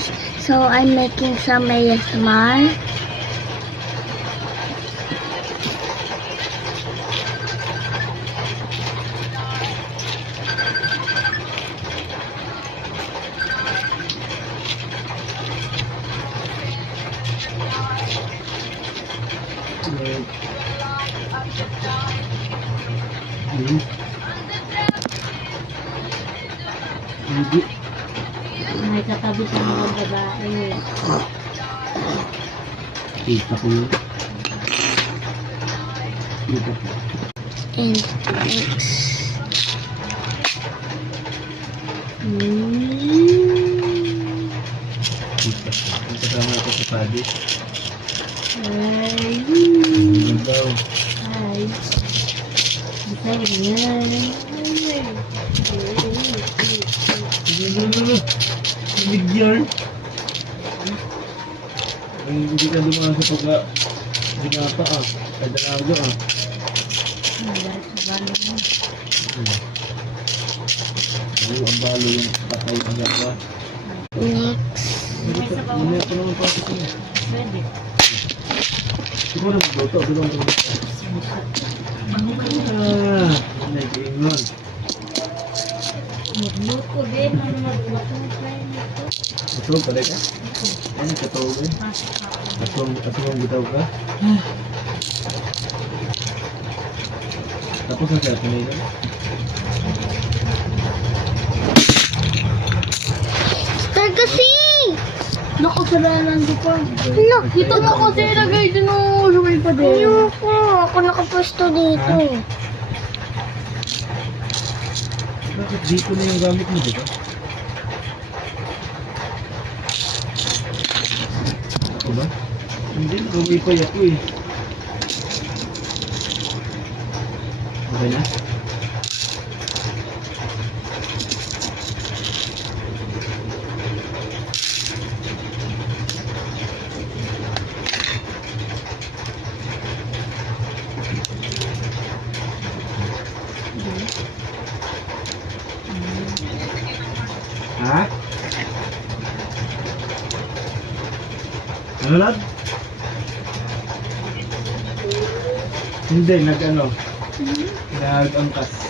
guys, so I'm making some ASMR. Hindi. May katabi sa mga babae. Kita ko yun. Kita ko. And next. Kita ko. Ang kasama ako sa padi. Ay. Ano daw? Ay. Bisa yan. Bigyan. Hindi ka dumaan sa pagka-binata ay dalaga Ano ang balo yung patay ang gapa? Next. Hindi ako naman pasok yun. Pwede. Siguro magluto. Nag-iingon. Magluto din. Magluto. Matulog ka ka? Ano katulog eh? Asong bitaw ka? Tapos ang sarap nila. Start kasi! Nakasalanan ko pa. Hala, Kita mo kasi ilagay din o sumay pa din. ayoko. Ako nakapwesto dito. Bakit dito na yung gamit mo, di ba? Ako ba? Hindi, nakawipay ako eh. Okay na? Ha? Ano lang? Hindi, nag-angkas.